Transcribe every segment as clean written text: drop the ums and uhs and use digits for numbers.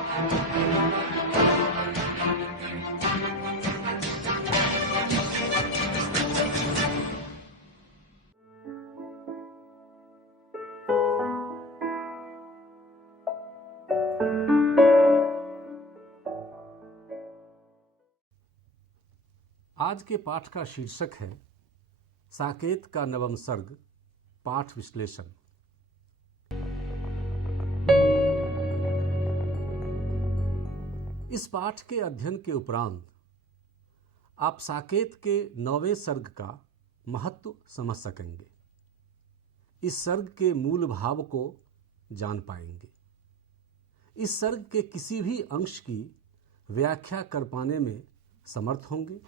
आज के पाठ का शीर्षक है साकेत का नवम सर्ग, पाठ विश्लेषण। इस पाठ के अध्ययन के उपरांत आप साकेत के 9वें सर्ग का महत्व समझ सकेंगे। इस सर्ग के मूल भाव को जान पाएंगे। इस सर्ग के किसी भी अंश की व्याख्या कर पाने में समर्थ होंगे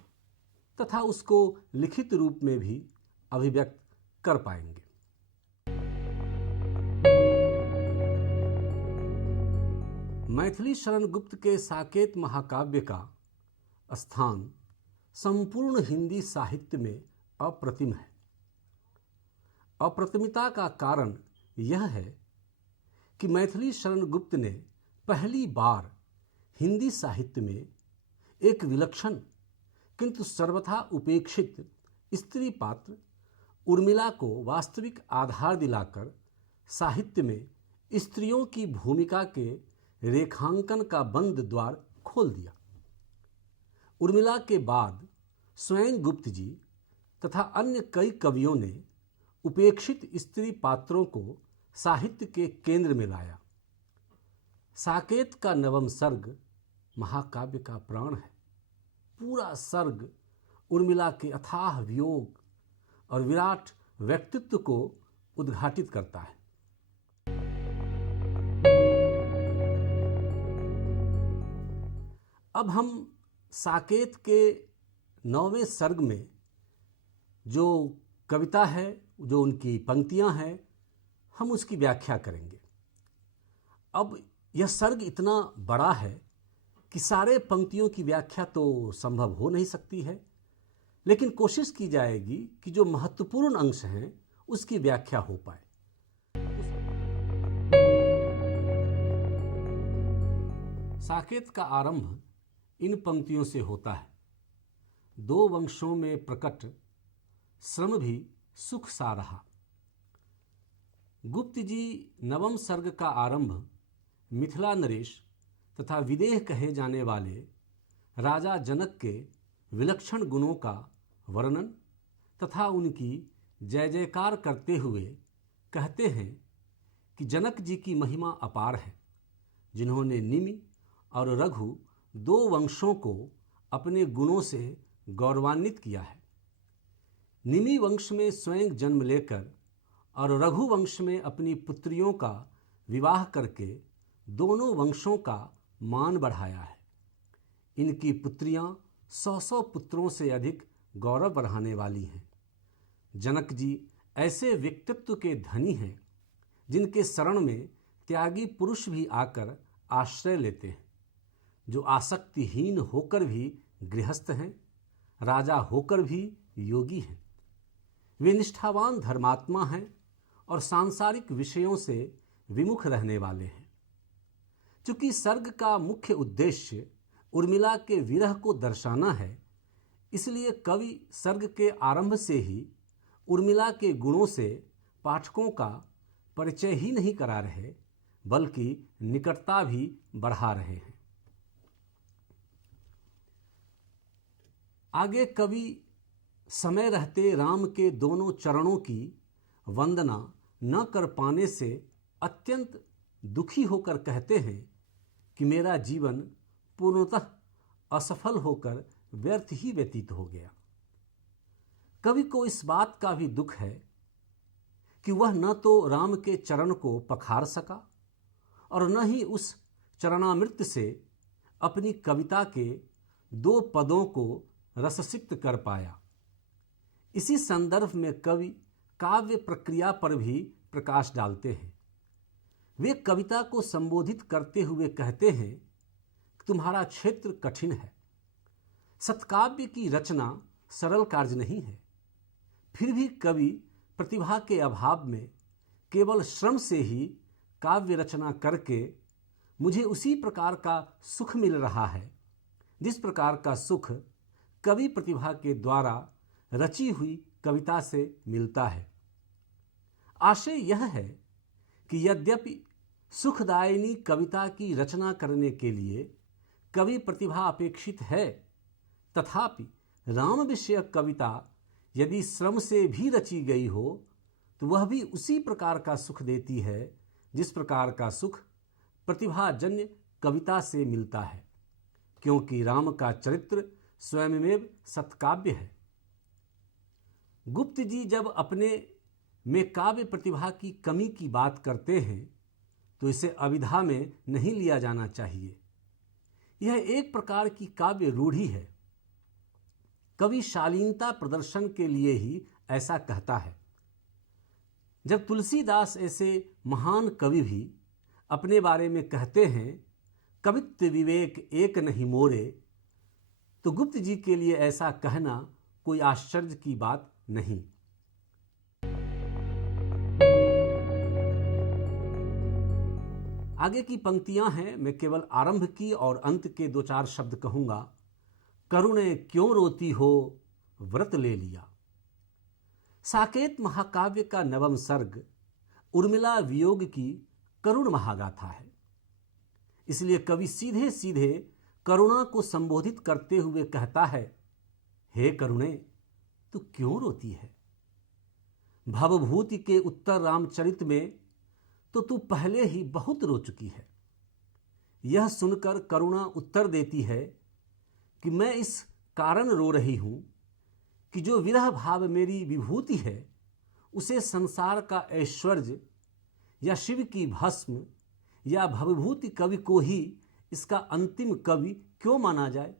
तथा उसको लिखित रूप में भी अभिव्यक्त कर पाएंगे। मैथिली शरण गुप्त के साकेत महाकाव्य का स्थान संपूर्ण हिंदी साहित्य में अप्रतिम है। अप्रतिमता का कारण यह है कि मैथिली शरण गुप्त ने पहली बार हिंदी साहित्य में एक विलक्षण किंतु सर्वथा उपेक्षित स्त्री पात्र उर्मिला को वास्तविक आधार दिलाकर साहित्य में स्त्रियों की भूमिका के रेखांकन का बंद द्वार खोल दिया। उर्मिला के बाद स्वयं गुप्त जी तथा अन्य कई कवियों ने उपेक्षित स्त्री पात्रों को साहित्य के केंद्र में लाया। साकेत का नवम सर्ग महाकाव्य का प्राण है। पूरा सर्ग उर्मिला के अथाह वियोग और विराट व्यक्तित्व को उद्घाटित करता है। अब हम साकेत के 9वें सर्ग में जो कविता है, जो उनकी पंक्तियां हैं, हम उसकी व्याख्या करेंगे। अब यह सर्ग इतना बड़ा है कि सारे पंक्तियों की व्याख्या तो संभव हो नहीं सकती है, लेकिन कोशिश की जाएगी कि जो महत्वपूर्ण अंश हैं उसकी व्याख्या हो पाए। साकेत का आरंभ इन पंक्तियों से होता है। दो वंशों में प्रकट श्रम भी सुख सा रहा। गुप्त जी नवम सर्ग का आरंभ मिथिला नरेश तथा विदेह कहे जाने वाले राजा जनक के विलक्षण गुणों का वर्णन तथा उनकी जय जयकार करते हुए कहते हैं कि जनक जी की महिमा अपार है, जिन्होंने निमि और रघु दो वंशों को अपने गुणों से गौरवान्वित किया है। निमि वंश में स्वयं जन्म लेकर और रघु वंश में अपनी पुत्रियों का विवाह करके दोनों वंशों का मान बढ़ाया है। इनकी पुत्रियां 100 पुत्रों से अधिक गौरव बढ़ाने वाली हैं। जनक जी ऐसे व्यक्तित्व के धनी हैं जिनके शरण में त्यागी पुरुष भी आकर आश्रय लेते हैं, जो आसक्तिहीन होकर भी गृहस्थ हैं, राजा होकर भी योगी हैं। वे निष्ठावान धर्मात्मा हैं और सांसारिक विषयों से विमुख रहने वाले हैं। चूंकि सर्ग का मुख्य उद्देश्य उर्मिला के विरह को दर्शाना है, इसलिए कवि सर्ग के आरंभ से ही उर्मिला के गुणों से पाठकों का परिचय ही नहीं करा रहे, बल्कि निकटता भी बढ़ा रहे हैं। आगे कवि समय रहते राम के दोनों चरणों की वंदना न कर पाने से अत्यंत दुखी होकर कहते हैं कि मेरा जीवन पूर्णतः असफल होकर व्यर्थ ही व्यतीत हो गया। कवि को इस बात का भी दुख है कि वह न तो राम के चरण को पखार सका और न ही उस चरणामृत से अपनी कविता के 2 पदों को रससिक्त कर पाया। इसी संदर्भ में कवि काव्य प्रक्रिया पर भी प्रकाश डालते हैं। वे कविता को संबोधित करते हुए कहते हैं कि तुम्हारा क्षेत्र कठिन है। सत्काव्य की रचना सरल कार्य नहीं है। फिर भी कवि प्रतिभा के अभाव में केवल श्रम से ही काव्य रचना करके मुझे उसी प्रकार का सुख मिल रहा है जिस प्रकार का सुख कवि प्रतिभा के द्वारा रची हुई कविता से मिलता है। आशय यह है कि यद्यपि सुखदायिनी कविता की रचना करने के लिए कवि प्रतिभा अपेक्षित है, तथापि राम विषयक कविता यदि श्रम से भी रची गई हो तो वह भी उसी प्रकार का सुख देती है जिस प्रकार का सुख प्रतिभाजन्य कविता से मिलता है, क्योंकि राम का चरित्र स्वयंमेव सत्काव्य है। गुप्त जी जब अपने में काव्य प्रतिभा की कमी की बात करते हैं तो इसे अविधा में नहीं लिया जाना चाहिए। यह एक प्रकार की काव्य रूढ़ी है। कवि शालीनता प्रदर्शन के लिए ही ऐसा कहता है। जब तुलसीदास ऐसे महान कवि भी अपने बारे में कहते हैं कवित्व विवेक एक नहीं मोरे, तो गुप्त जी के लिए ऐसा कहना कोई आश्चर्य की बात नहीं। आगे की पंक्तियां हैं, मैं केवल आरंभ की और अंत के 2-4 शब्द कहूंगा। करुणे क्यों रोती हो व्रत ले लिया। साकेत महाकाव्य का नवम सर्ग उर्मिला वियोग की करुण महागाथा है। इसलिए कवि सीधे सीधे करुणा को संबोधित करते हुए कहता है, हे करुणे तू क्यों रोती है। भवभूति के उत्तर रामचरित में तो तू पहले ही बहुत रो चुकी है। यह सुनकर करुणा उत्तर देती है कि मैं इस कारण रो रही हूं कि जो विरह भाव मेरी विभूति है उसे संसार का ऐश्वर्य या शिव की भस्म या भवभूति कवि को ही इसका अंतिम कवि क्यों माना जाए।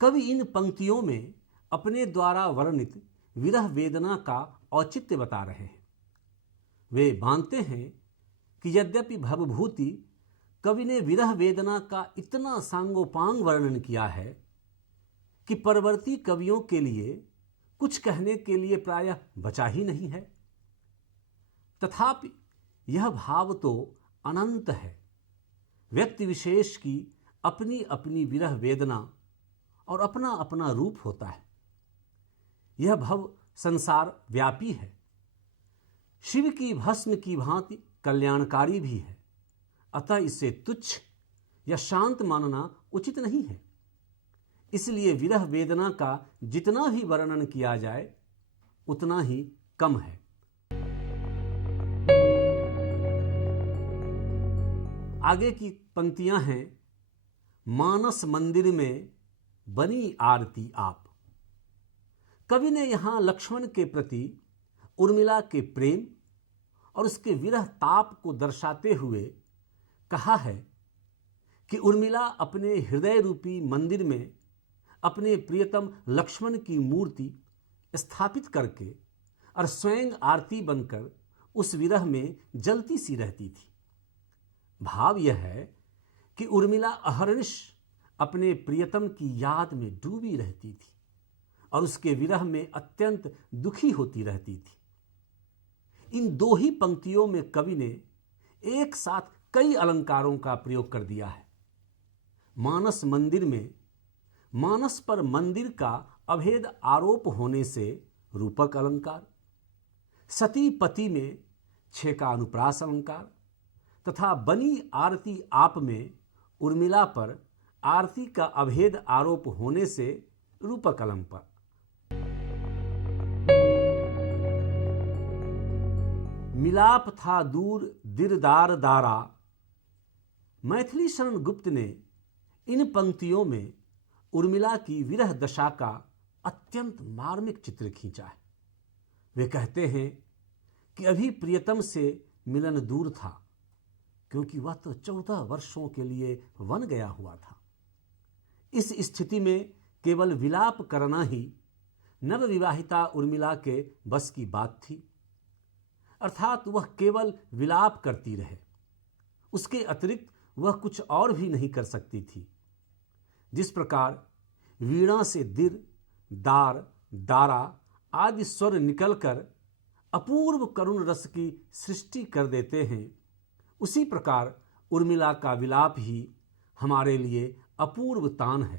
कवि इन पंक्तियों में अपने द्वारा वर्णित विरह वेदना का औचित्य बता रहे हैं। वे मानते हैं कि यद्यपि भवभूति कवि ने विरह वेदना का इतना सांगोपांग वर्णन किया है कि परवर्ती कवियों के लिए कुछ कहने के लिए प्रायः बचा ही नहीं है, तथापि यह भाव तो अनंत है। व्यक्ति विशेष की अपनी अपनी विरह वेदना और अपना अपना रूप होता है। यह भव संसार व्यापी है, शिव की भस्म की भांति कल्याणकारी भी है, अतः इसे तुच्छ या शांत मानना उचित नहीं है। इसलिए विरह वेदना का जितना भी वर्णन किया जाए उतना ही कम है। आगे की पंक्तियां हैं, मानस मंदिर में बनी आरती आप। कवि ने यहां लक्ष्मण के प्रति उर्मिला के प्रेम और उसके विरह ताप को दर्शाते हुए कहा है कि उर्मिला अपने हृदय रूपी मंदिर में अपने प्रियतम लक्ष्मण की मूर्ति स्थापित करके और स्वयं आरती बनकर उस विरह में जलती सी रहती थी। भाव यह है कि उर्मिला अहर्निश अपने प्रियतम की याद में डूबी रहती थी और उसके विरह में अत्यंत दुखी होती रहती थी। इन दो ही पंक्तियों में कवि ने एक साथ कई अलंकारों का प्रयोग कर दिया है। मानस मंदिर में मानस पर मंदिर का अभेद आरोप होने से रूपक अलंकार, सती पति में छे का अनुप्रास अलंकार तथा बनी आरती आप में उर्मिला पर आरती का अभेद आरोप होने से रूपक अलंकार। मिलाप था दूर दिरदार दारा। मैथिली शरण गुप्त ने इन पंक्तियों में उर्मिला की विरह दशा का अत्यंत मार्मिक चित्र खींचा है। वे कहते हैं कि अभी प्रियतम से मिलन दूर था, क्योंकि वह तो 14 वर्षों के लिए वन गया हुआ था। इस स्थिति में केवल विलाप करना ही नवविवाहिता उर्मिला के बस की बात थी, अर्थात वह केवल विलाप करती रहे, उसके अतिरिक्त वह कुछ और भी नहीं कर सकती थी। जिस प्रकार वीणा से दिर, दार, दारा आदि स्वर निकलकर अपूर्व करुण रस की सृष्टि कर देते हैं, उसी प्रकार उर्मिला का विलाप ही हमारे लिए अपूर्व तान है।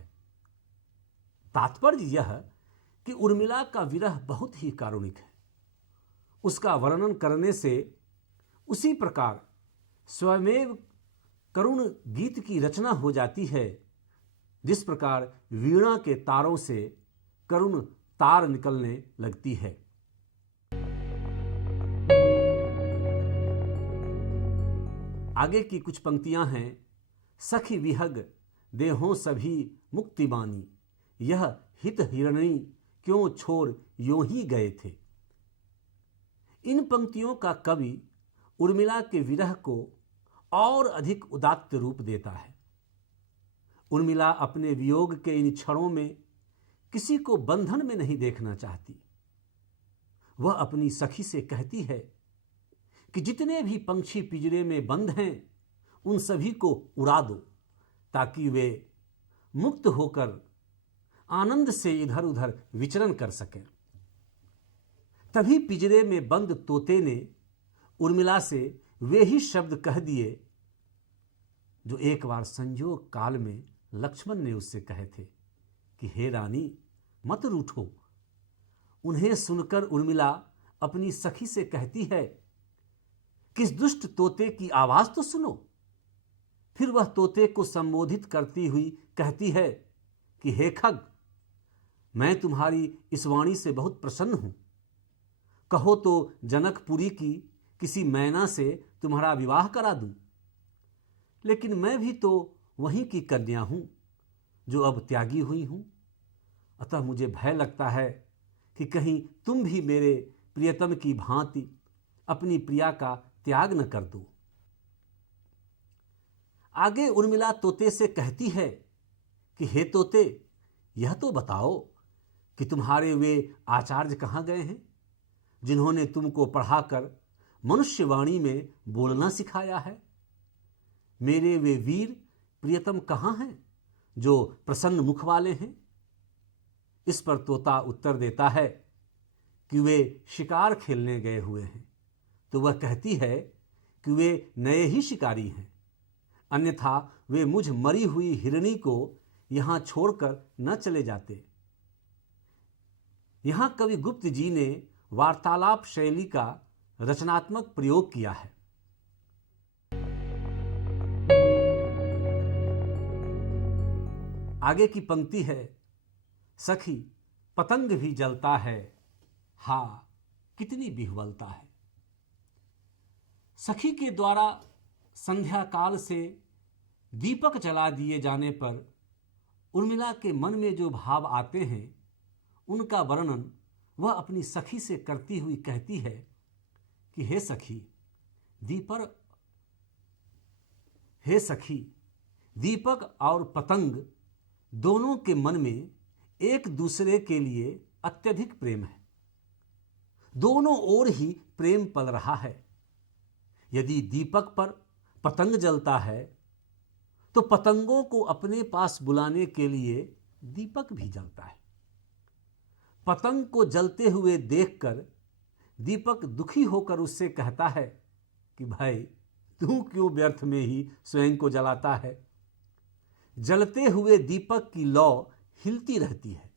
तात्पर्य यह कि उर्मिला का विरह बहुत ही कारुणिक है। उसका वर्णन करने से उसी प्रकार स्वयमेव करुण गीत की रचना हो जाती है, जिस प्रकार वीणा के तारों से करुण तार निकलने लगती है। आगे की कुछ पंक्तियां हैं। सखी विहग देहों सभी मुक्ति बानी, यह हित हिरणी क्यों छोड़ यों ही गए थे। इन पंक्तियों का कवि उर्मिला के विरह को और अधिक उदात्त रूप देता है। उर्मिला अपने वियोग के इन क्षणों में किसी को बंधन में नहीं देखना चाहती। वह अपनी सखी से कहती है कि जितने भी पंछी पिंजरे में बंद हैं उन सभी को उड़ा दो, ताकि वे मुक्त होकर आनंद से इधर उधर विचरण कर सकें। तभी पिंजरे में बंद तोते ने उर्मिला से वे ही शब्द कह दिए जो एक बार संयोग काल में लक्ष्मण ने उससे कहे थे कि हे रानी मत रूठो। उन्हें सुनकर उर्मिला अपनी सखी से कहती है कि इस दुष्ट तोते की आवाज तो सुनो। फिर वह तोते को संबोधित करती हुई कहती है कि हे खग, मैं तुम्हारी इस वाणी से बहुत प्रसन्न हूं। कहो तो जनकपुरी की किसी मैना से तुम्हारा विवाह करा दूं। लेकिन मैं भी तो वहीं की कन्या हूं जो अब त्यागी हुई हूं। अतः मुझे भय लगता है कि कहीं तुम भी मेरे प्रियतम की भांति अपनी प्रिया का त्याग न कर दो। आगे उर्मिला तोते से कहती है कि हे तोते, यह तो बताओ कि तुम्हारे वे आचार्य कहाँ गए हैं जिन्होंने तुमको पढ़ाकर मनुष्यवाणी में बोलना सिखाया है। मेरे वे वीर प्रियतम कहाँ हैं जो प्रसन्न मुख वाले हैं। इस पर तोता उत्तर देता है कि वे शिकार खेलने गए हुए हैं। तो वह कहती है कि वे नए ही शिकारी हैं, अन्यथा वे मुझ मरी हुई हिरणी को यहां छोड़कर न चले जाते। यहां कवि गुप्त जी ने वार्तालाप शैली का रचनात्मक प्रयोग किया है। आगे की पंक्ति है, सखी पतंग भी जलता है, हा कितनी विह्वलता है। सखी के द्वारा संध्या काल से दीपक जला दिए जाने पर उर्मिला के मन में जो भाव आते हैं उनका वर्णन वह अपनी सखी से करती हुई कहती है कि हे सखी दीपक और पतंग दोनों के मन में एक दूसरे के लिए अत्यधिक प्रेम है। दोनों ओर ही प्रेम पल रहा है। यदि दीपक पर पतंग जलता है तो पतंगों को अपने पास बुलाने के लिए दीपक भी जलता है। पतंग को जलते हुए देखकर दीपक दुखी होकर उससे कहता है कि भाई तू क्यों व्यर्थ में ही स्वयं को जलाता है। जलते हुए दीपक की लौ हिलती रहती है।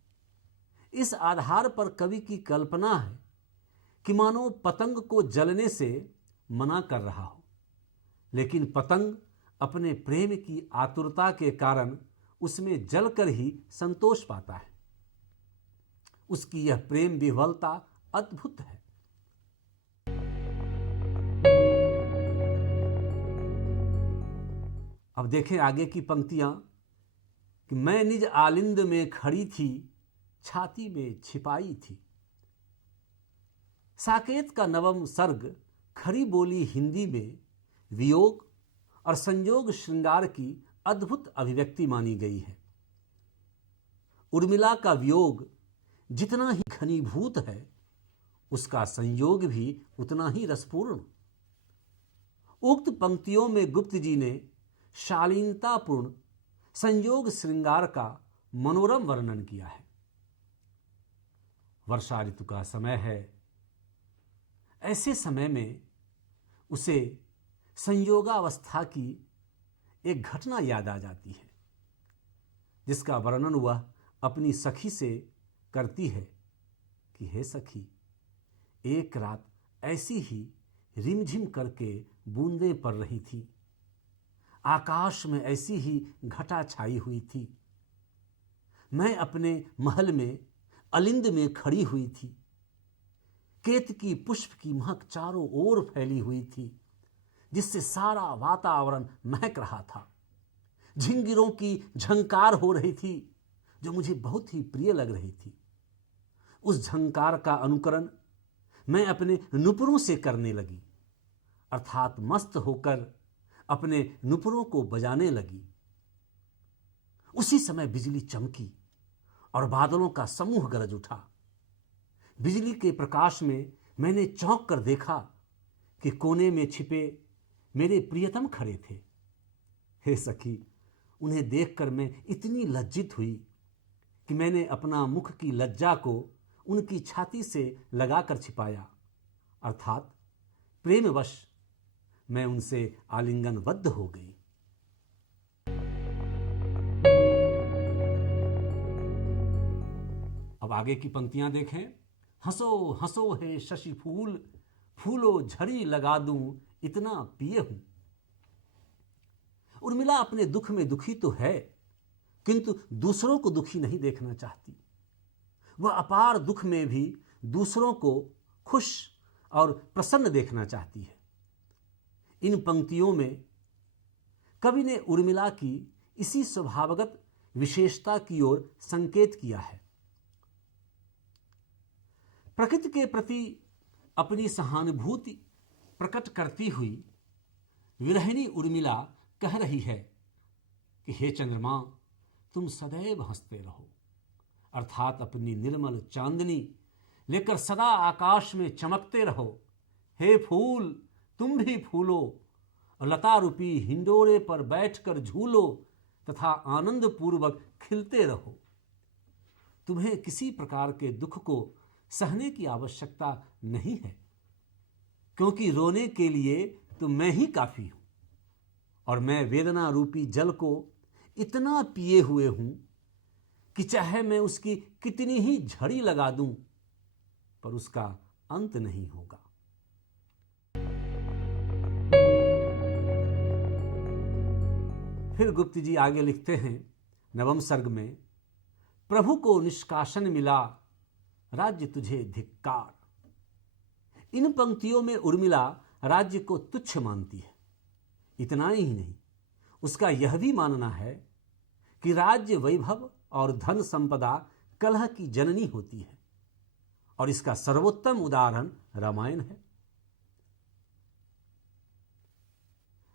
इस आधार पर कवि की कल्पना है कि मानो पतंग को जलने से मना कर रहा हो, लेकिन पतंग अपने प्रेम की आतुरता के कारण उसमें जलकर ही संतोष पाता है। उसकी यह प्रेम विह्वलता अद्भुत है। अब देखें आगे की पंक्तियां कि मैं निज आलिंद में खड़ी थी, छाती में छिपाई थी। साकेत का नवम सर्ग खरी बोली हिंदी में वियोग और संयोग श्रृंगार की अद्भुत अभिव्यक्ति मानी गई है। उर्मिला का वियोग जितना ही घनीभूत है उसका संयोग भी उतना ही रसपूर्ण। उक्त पंक्तियों में गुप्त जी ने शालीनतापूर्ण संयोग श्रृंगार का मनोरम वर्णन किया है। वर्षा ऋतु का समय है। ऐसे समय में उसे संयोगावस्था की एक घटना याद आ जाती है, जिसका वर्णन वह अपनी सखी से करती है कि हे सखी, एक रात ऐसी ही रिमझिम करके बूंदें पड़ रही थी, आकाश में ऐसी ही घटा छाई हुई थी। मैं अपने महल में अलिंद में खड़ी हुई थी। केतकी पुष्प की महक चारों ओर फैली हुई थी, जिससे सारा वातावरण महक रहा था। झिंगिरों की झंकार हो रही थी, जो मुझे बहुत ही प्रिय लग रही थी। उस झंकार का अनुकरण मैं अपने नुपुरों से करने लगी, अर्थात मस्त होकर अपने नुपुरों को बजाने लगी। उसी समय बिजली चमकी और बादलों का समूह गरज उठा। बिजली के प्रकाश में मैंने चौंक कर देखा कि कोने में छिपे मेरे प्रियतम खड़े थे। हे सखी, उन्हें देखकर मैं इतनी लज्जित हुई कि मैंने अपना मुख की लज्जा को उनकी छाती से लगाकर छिपाया, अर्थात प्रेमवश मैं उनसे आलिंगनबद्ध हो गई। अब आगे की पंक्तियां देखें। हंसो हंसो है शशि फूल, फूलो झड़ी लगा दूं इतना पिए हूं। उर्मिला अपने दुख में दुखी तो है, किंतु दूसरों को दुखी नहीं देखना चाहती। वह अपार दुख में भी दूसरों को खुश और प्रसन्न देखना चाहती है। इन पंक्तियों में कवि ने उर्मिला की इसी स्वभावगत विशेषता की ओर संकेत किया है। प्रकृति के प्रति अपनी सहानुभूति प्रकट करती हुई विरहिणी उर्मिला कह रही है कि हे चंद्रमा, तुम सदैव हंसते रहो, अर्थात अपनी निर्मल चांदनी लेकर सदा आकाश में चमकते रहो। हे फूल, तुम भी फूलो और लता रूपी हिंडोरे पर बैठकर झूलो तथा आनंद पूर्वक खिलते रहो। तुम्हें किसी प्रकार के दुख को सहने की आवश्यकता नहीं है, क्योंकि रोने के लिए तो मैं ही काफी हूं और मैं वेदना रूपी जल को इतना पिए हुए हूं कि चाहे मैं उसकी कितनी ही झड़ी लगा दूं, पर उसका अंत नहीं होगा। फिर गुप्त जी आगे लिखते हैं नवम सर्ग में, प्रभु को निष्कासन मिला, राज्य तुझे धिक्कार। इन पंक्तियों में उर्मिला राज्य को तुच्छ मानती है। इतना ही नहीं, उसका यह भी मानना है कि राज्य वैभव और धन संपदा कलह की जननी होती है, और इसका सर्वोत्तम उदाहरण रामायण है।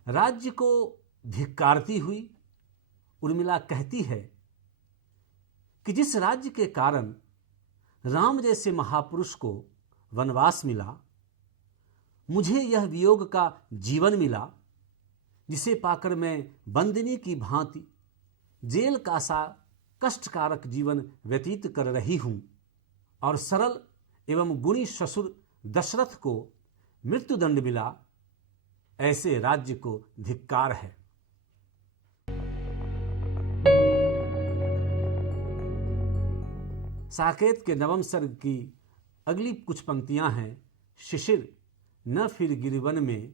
राज्य को धिक्कारती हुई उर्मिला कहती है कि जिस राज्य के कारण राम जैसे महापुरुष को वनवास मिला, मुझे यह वियोग का जीवन मिला, जिसे पाकर मैं बंदिनी की भांति जेल का सा कष्टकारक जीवन व्यतीत कर रही हूं, और सरल एवं गुणी ससुर दशरथ को मृत्युदंड मिला, ऐसे राज्य को धिक्कार है। साकेत के नवम सर्ग की अगली कुछ पंक्तियां हैं। शिशिर न फिर गिरिवन में,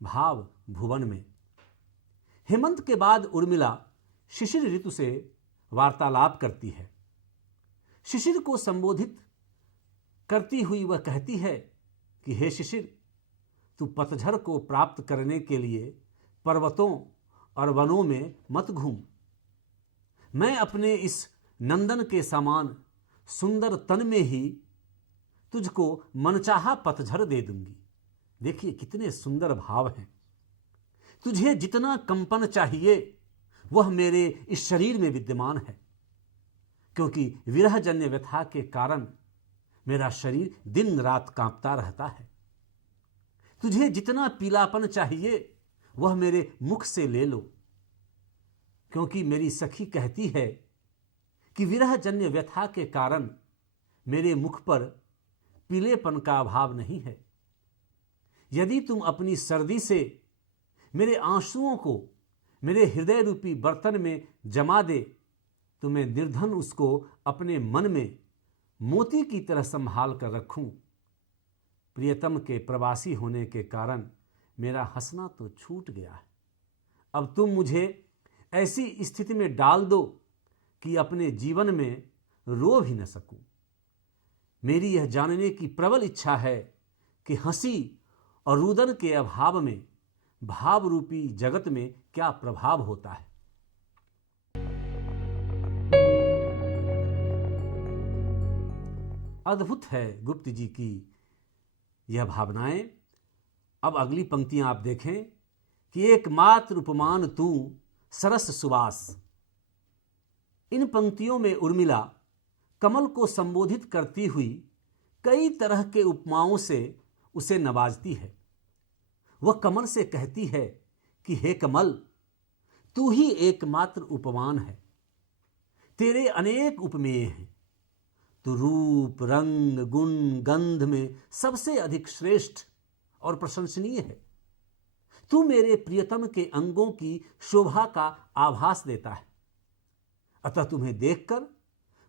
भाव भुवन में। हेमंत के बाद उर्मिला शिशिर ऋतु से वार्तालाप करती है। शिशिर को संबोधित करती हुई वह कहती है कि हे शिशिर, तू पतझड़ को प्राप्त करने के लिए पर्वतों और वनों में मत घूम। मैं अपने इस नंदन के समान सुंदर तन में ही तुझको मनचाहा पतझड़ दे दूंगी। देखिए कितने सुंदर भाव हैं। तुझे जितना कंपन चाहिए वह मेरे इस शरीर में विद्यमान है, क्योंकि विरहजन्य व्यथा के कारण मेरा शरीर दिन रात कांपता रहता है। तुझे जितना पीलापन चाहिए वह मेरे मुख से ले लो, क्योंकि मेरी सखी कहती है कि विरहजन्य व्यथा के कारण मेरे मुख पर पीलेपन का अभाव नहीं है। यदि तुम अपनी सर्दी से मेरे आंसुओं को मेरे हृदय रूपी बर्तन में जमा दे तो मैं निर्धन उसको अपने मन में मोती की तरह संभाल कर रखूं। प्रियतम के प्रवासी होने के कारण मेरा हंसना तो छूट गया है। अब तुम मुझे ऐसी स्थिति में डाल दो कि अपने जीवन में रो भी न सकूं। मेरी यह जानने की प्रबल इच्छा है कि हंसी और रुदन के अभाव में भाव रूपी जगत में क्या प्रभाव होता है। अद्भुत है गुप्त जी की यह भावनाएं। अब अगली पंक्तियां आप देखें कि एकमात्र उपमान तू सरस सुवास। इन पंक्तियों में उर्मिला कमल को संबोधित करती हुई कई तरह के उपमाओं से उसे नवाजती है। वह कमल से कहती है कि हे कमल, तू ही एकमात्र उपमान है। तेरे अनेक उपमेय हैं। तू रूप, रंग, गुण, गंध में सबसे अधिक श्रेष्ठ और प्रशंसनीय है। तू मेरे प्रियतम के अंगों की शोभा का आभास देता है। अतः तुम्हें देखकर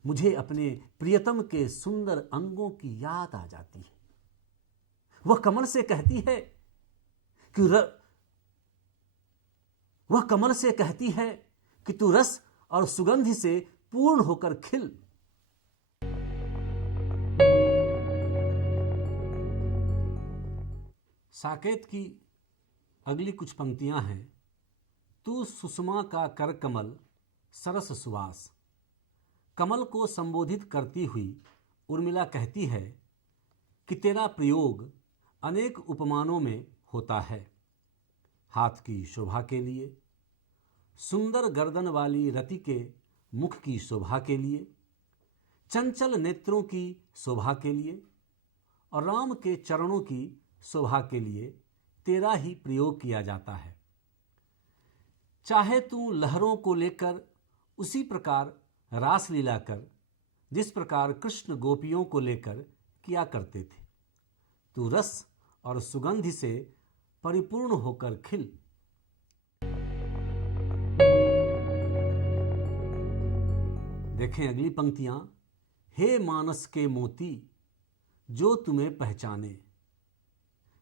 मुझे अपने प्रियतम के सुंदर अंगों की याद आ जाती है। वह कमल से कहती है कि तू रस और सुगंधि से पूर्ण होकर खिल। साकेत की अगली कुछ पंक्तियां हैं। तू सुषमा का कर कमल सरस सुवास। कमल को संबोधित करती हुई उर्मिला कहती है कि तेरा प्रयोग अनेक उपमानों में होता है। हाथ की शोभा के लिए, सुंदर गर्दन वाली रति के मुख की शोभा के लिए, चंचल नेत्रों की शोभा के लिए और राम के चरणों की शोभा के लिए तेरा ही प्रयोग किया जाता है। चाहे तू लहरों को लेकर उसी प्रकार रासलीला कर जिस प्रकार कृष्ण गोपियों को लेकर किया करते थे। तू रस और सुगंधि से परिपूर्ण होकर खिल। देखें अगली पंक्तियां। हे मानस के मोती जो तुम्हें पहचाने।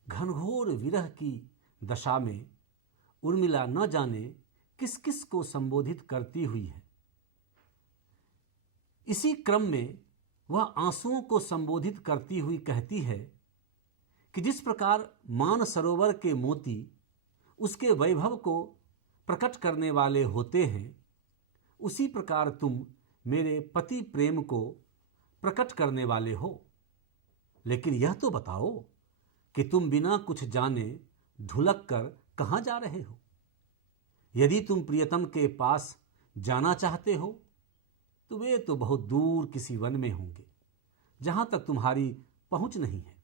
घनघोर विरह की दशा में उर्मिला न जाने किस किस को संबोधित करती हुई है। इसी क्रम में वह आंसुओं को संबोधित करती हुई कहती है कि जिस प्रकार मान सरोवर के मोती उसके वैभव को प्रकट करने वाले होते हैं, उसी प्रकार तुम मेरे पति प्रेम को प्रकट करने वाले हो। लेकिन यह तो बताओ कि तुम बिना कुछ जाने ढुलक कर कहाँ जा रहे हो। यदि तुम प्रियतम के पास जाना चाहते हो तो वे तो बहुत दूर किसी वन में होंगे जहां तक तुम्हारी पहुंच नहीं है।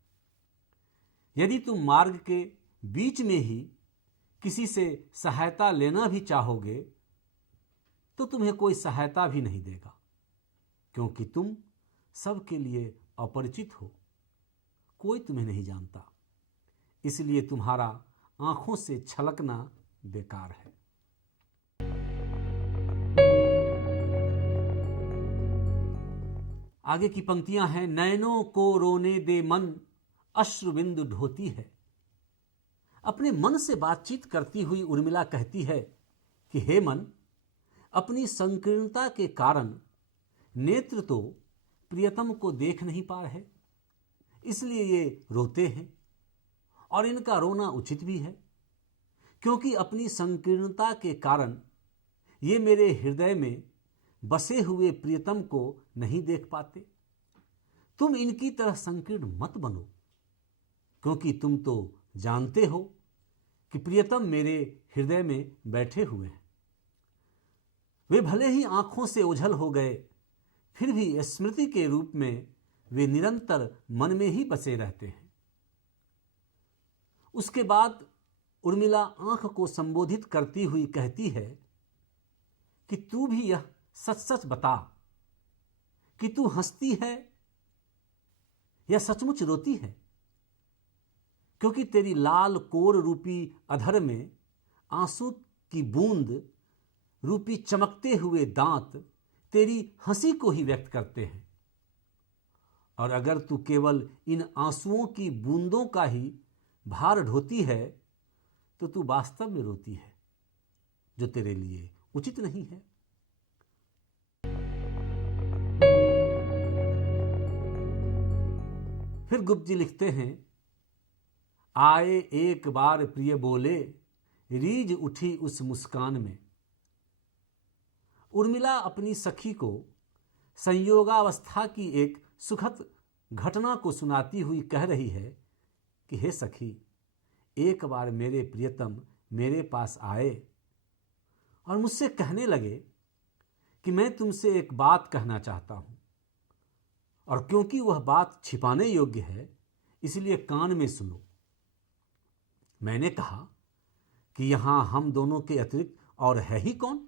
यदि तुम मार्ग के बीच में ही किसी से सहायता लेना भी चाहोगे तो तुम्हें कोई सहायता भी नहीं देगा, क्योंकि तुम सबके लिए अपरिचित हो। कोई तुम्हें नहीं जानता, इसलिए तुम्हारा आंखों से छलकना बेकार है। आगे की पंक्तियां हैं। नैनों को रोने दे मन अश्रु बिंदु ढोती है। अपने मन से बातचीत करती हुई उर्मिला कहती है कि हे मन, अपनी संकीर्णता के कारण नेत्र तो प्रियतम को देख नहीं पा रहे, इसलिए ये रोते हैं। और इनका रोना उचित भी है, क्योंकि अपनी संकीर्णता के कारण ये मेरे हृदय में बसे हुए प्रियतम को नहीं देख पाते। तुम इनकी तरह संकीर्ण मत बनो, क्योंकि तुम तो जानते हो कि प्रियतम मेरे हृदय में बैठे हुए हैं। वे भले ही आंखों से ओझल हो गए, फिर भी स्मृति के रूप में वे निरंतर मन में ही बसे रहते हैं। उसके बाद उर्मिला आंख को संबोधित करती हुई कहती है कि तू भी यह सच सच बता कि तू हंसती है या सचमुच रोती है, क्योंकि तेरी लाल कोर रूपी अधर में आंसू की बूंद रूपी चमकते हुए दांत तेरी हंसी को ही व्यक्त करते हैं। और अगर तू केवल इन आंसुओं की बूंदों का ही भार ढोती है तो तू वास्तव में रोती है, जो तेरे लिए उचित नहीं है। फिर गुप्त जी लिखते हैं, आए एक बार प्रिय बोले, रीझ उठी उस मुस्कान में। उर्मिला अपनी सखी को संयोगावस्था की एक सुखद घटना को सुनाती हुई कह रही है कि हे सखी, एक बार मेरे प्रियतम मेरे पास आए और मुझसे कहने लगे कि मैं तुमसे एक बात कहना चाहता हूं, और क्योंकि वह बात छिपाने योग्य है इसलिए कान में सुनो। मैंने कहा कि यहां हम दोनों के अतिरिक्त और है ही कौन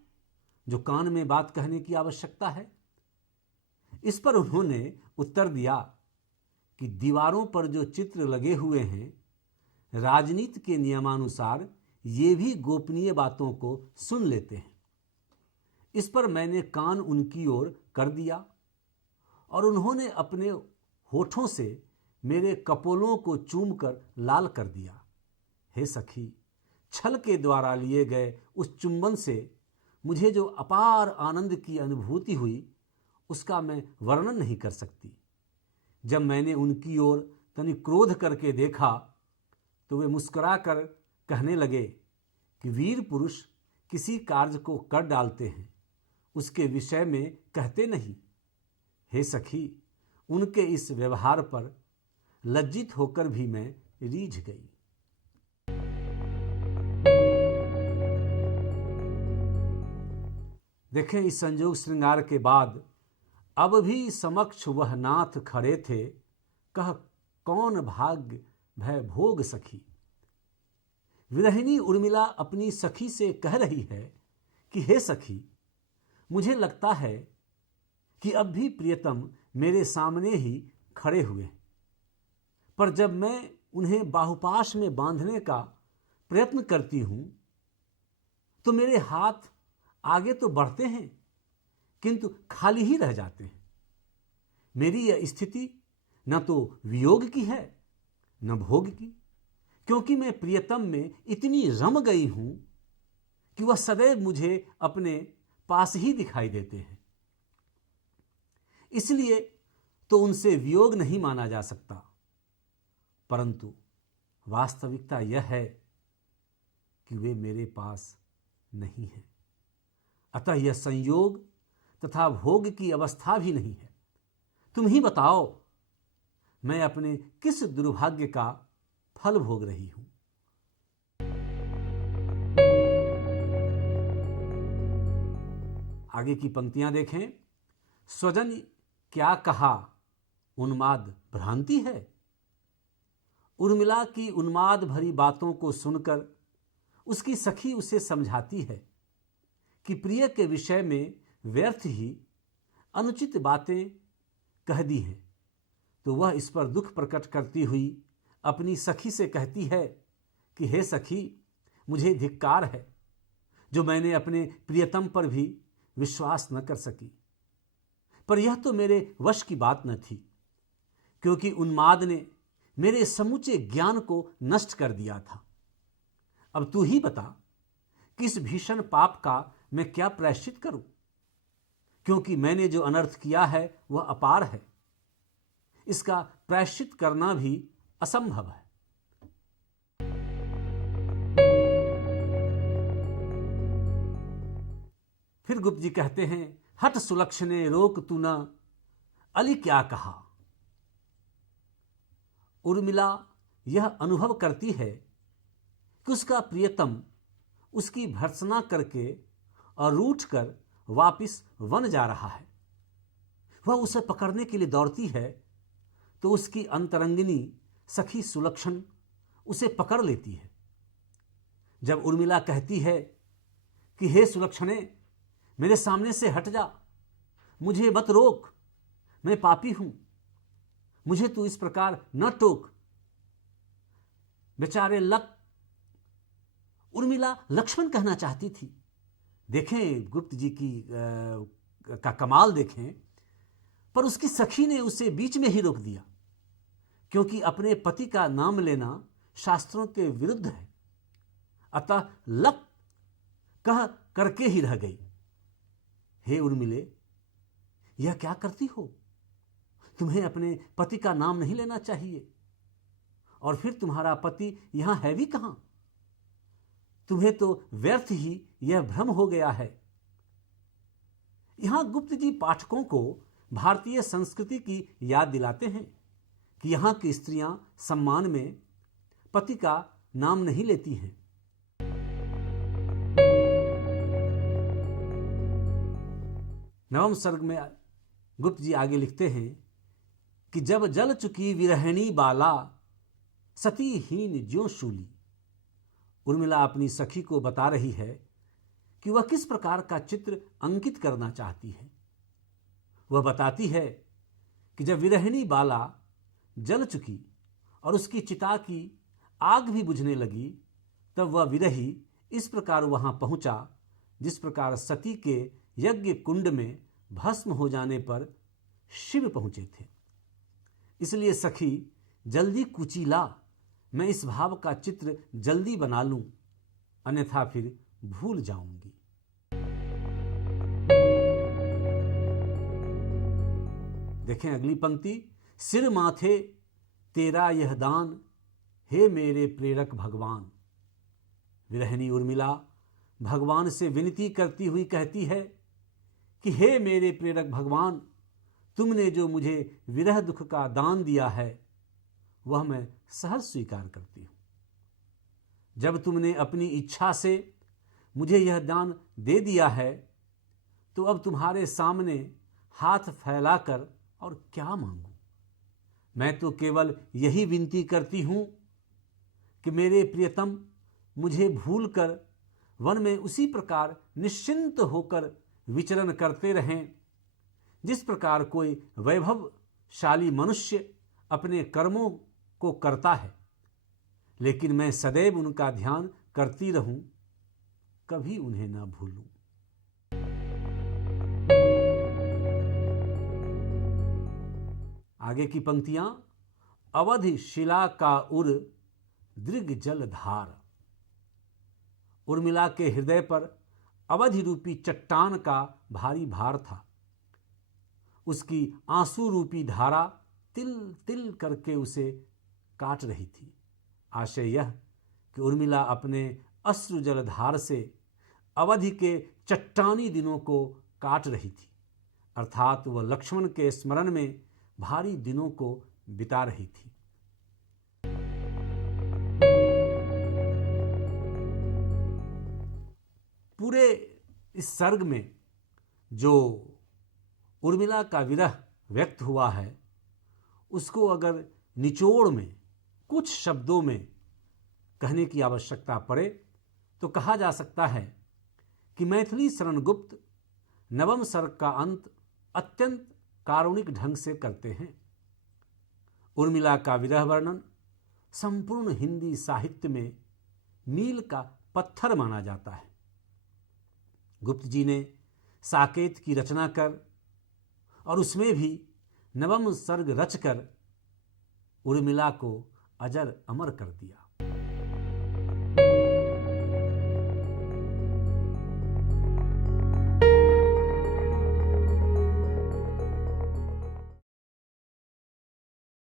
जो कान में बात कहने की आवश्यकता है। इस पर उन्होंने उत्तर दिया कि दीवारों पर जो चित्र लगे हुए हैं, राजनीति के नियमानुसार ये भी गोपनीय बातों को सुन लेते हैं। इस पर मैंने कान उनकी ओर कर दिया और उन्होंने अपने होठों से मेरे कपोलों को चूमकर लाल कर दिया। हे सखी, छल के द्वारा लिए गए उस चुंबन से मुझे जो अपार आनंद की अनुभूति हुई उसका मैं वर्णन नहीं कर सकती। जब मैंने उनकी ओर तनिक क्रोध करके देखा तो वे मुस्कुराकर कहने लगे कि वीर पुरुष किसी कार्य को कर डालते हैं, उसके विषय में कहते नहीं। हे सखी, उनके इस व्यवहार पर लज्जित होकर भी मैं रीझ गई। देखें, इस संयोग श्रृंगार के बाद अब भी समक्ष वह नाथ खड़े थे, कह कौन भाग्य भय भोग सखी। विरहिणी उर्मिला अपनी सखी से कह रही है कि हे सखी, मुझे लगता है कि अब भी प्रियतम मेरे सामने ही खड़े हुए हैं, पर जब मैं उन्हें बाहुपाश में बांधने का प्रयत्न करती हूं तो मेरे हाथ आगे तो बढ़ते हैं किंतु खाली ही रह जाते हैं। मेरी यह स्थिति न तो वियोग की है न भोग की, क्योंकि मैं प्रियतम में इतनी रम गई हूं कि वह सदैव मुझे अपने पास ही दिखाई देते हैं। इसलिए तो उनसे वियोग नहीं माना जा सकता, परंतु वास्तविकता यह है कि वे मेरे पास नहीं हैं। अतः यह संयोग तथा भोग की अवस्था भी नहीं है। तुम ही बताओ, मैं अपने किस दुर्भाग्य का फल भोग रही हूं। आगे की पंक्तियां देखें। स्वजन क्या कहा, उन्माद भ्रांति है। उर्मिला की उन्माद भरी बातों को सुनकर उसकी सखी उसे समझाती है कि प्रिय के विषय में व्यर्थ ही अनुचित बातें कह दी हैं, तो वह इस पर दुख प्रकट करती हुई अपनी सखी से कहती है कि हे सखी, मुझे धिक्कार है जो मैंने अपने प्रियतम पर भी विश्वास न कर सकी। पर यह तो मेरे वश की बात न थी, क्योंकि उन्माद ने मेरे समूचे ज्ञान को नष्ट कर दिया था। अब तू ही बता कि इस भीषण पाप का मैं क्या प्रायश्चित करूं, क्योंकि मैंने जो अनर्थ किया है वह अपार है। इसका प्रायश्चित करना भी असंभव है। फिर गुप्त जी कहते हैं, हट सुलक्षणे रोक तू न, अली क्या कहा। उर्मिला यह अनुभव करती है कि उसका प्रियतम उसकी भर्त्सना करके और रूठ कर वापिस वन जा रहा है। वह उसे पकड़ने के लिए दौड़ती है तो उसकी अंतरंगिनी सखी सुलक्षण उसे पकड़ लेती है। जब उर्मिला कहती है कि हे सुलक्षणे, मेरे सामने से हट जा, मुझे मत रोक, मैं पापी हूं, मुझे तू इस प्रकार न टोक। बेचारे लक उर्मिला लक्ष्मण कहना चाहती थी। देखें गुप्त जी का कमाल देखें, पर उसकी सखी ने उसे बीच में ही रोक दिया, क्योंकि अपने पति का नाम लेना शास्त्रों के विरुद्ध है। अतः लप कह करके ही रह गई। हे उर्मिले, यह क्या करती हो? तुम्हें अपने पति का नाम नहीं लेना चाहिए। और फिर तुम्हारा पति यहां है भी कहां? तुम्हें तो व्यर्थ ही यह भ्रम हो गया है। यहां गुप्त जी पाठकों को भारतीय संस्कृति की याद दिलाते हैं कि यहां की स्त्रियां सम्मान में पति का नाम नहीं लेती हैं। नवम सर्ग में गुप्त जी आगे लिखते हैं कि जब जल चुकी विरहिणी बाला, सतीहीन ज्यों शूली। उर्मिला अपनी सखी को बता रही है कि वह किस प्रकार का चित्र अंकित करना चाहती है। वह बताती है कि जब विरहिणी बाला जल चुकी और उसकी चिता की आग भी बुझने लगी, तब वह विरही इस प्रकार वहां पहुंचा जिस प्रकार सती के यज्ञ कुंड में भस्म हो जाने पर शिव पहुंचे थे। इसलिए सखी, जल्दी कुची ला, मैं इस भाव का चित्र जल्दी बना लूं, अन्यथा फिर भूल जाऊंगी। देखें अगली पंक्ति, सिर माथे तेरा यह दान, हे मेरे प्रेरक भगवान। विरहिणी उर्मिला भगवान से विनती करती हुई कहती है कि हे मेरे प्रेरक भगवान, तुमने जो मुझे विरह दुख का दान दिया है वह मैं सहज स्वीकार करती हूं। जब तुमने अपनी इच्छा से मुझे यह दान दे दिया है, तो अब तुम्हारे सामने हाथ फैलाकर और क्या मांगूं? मैं तो केवल यही विनती करती हूं कि मेरे प्रियतम मुझे भूलकर वन में उसी प्रकार निश्चिंत होकर विचरण करते रहें जिस प्रकार कोई वैभवशाली मनुष्य अपने कर्मों को करता है, लेकिन मैं सदैव उनका ध्यान करती रहूं, कभी उन्हें न भूलूं। आगे की पंक्तियां, अवधि शिला का उर दृग जल धार। उर्मिला के हृदय पर अवधि रूपी चट्टान का भारी भार था। उसकी आंसू रूपी धारा तिल तिल करके उसे काट रही थी। आशय यह कि उर्मिला अपने अश्रु जलधार से अवधि के चट्टानी दिनों को काट रही थी, अर्थात वह लक्ष्मण के स्मरण में भारी दिनों को बिता रही थी। पूरे इस सर्ग में जो उर्मिला का विरह व्यक्त हुआ है, उसको अगर निचोड़ में कुछ शब्दों में कहने की आवश्यकता पड़े तो कहा जा सकता है कि मैथिली शरण गुप्त नवम सर्ग का अंत अत्यंत कारुणिक ढंग से करते हैं। उर्मिला का विरह वर्णन संपूर्ण हिंदी साहित्य में मील का पत्थर माना जाता है। गुप्त जी ने साकेत की रचना कर और उसमें भी नवम सर्ग रचकर उर्मिला को अजर अमर कर दिया।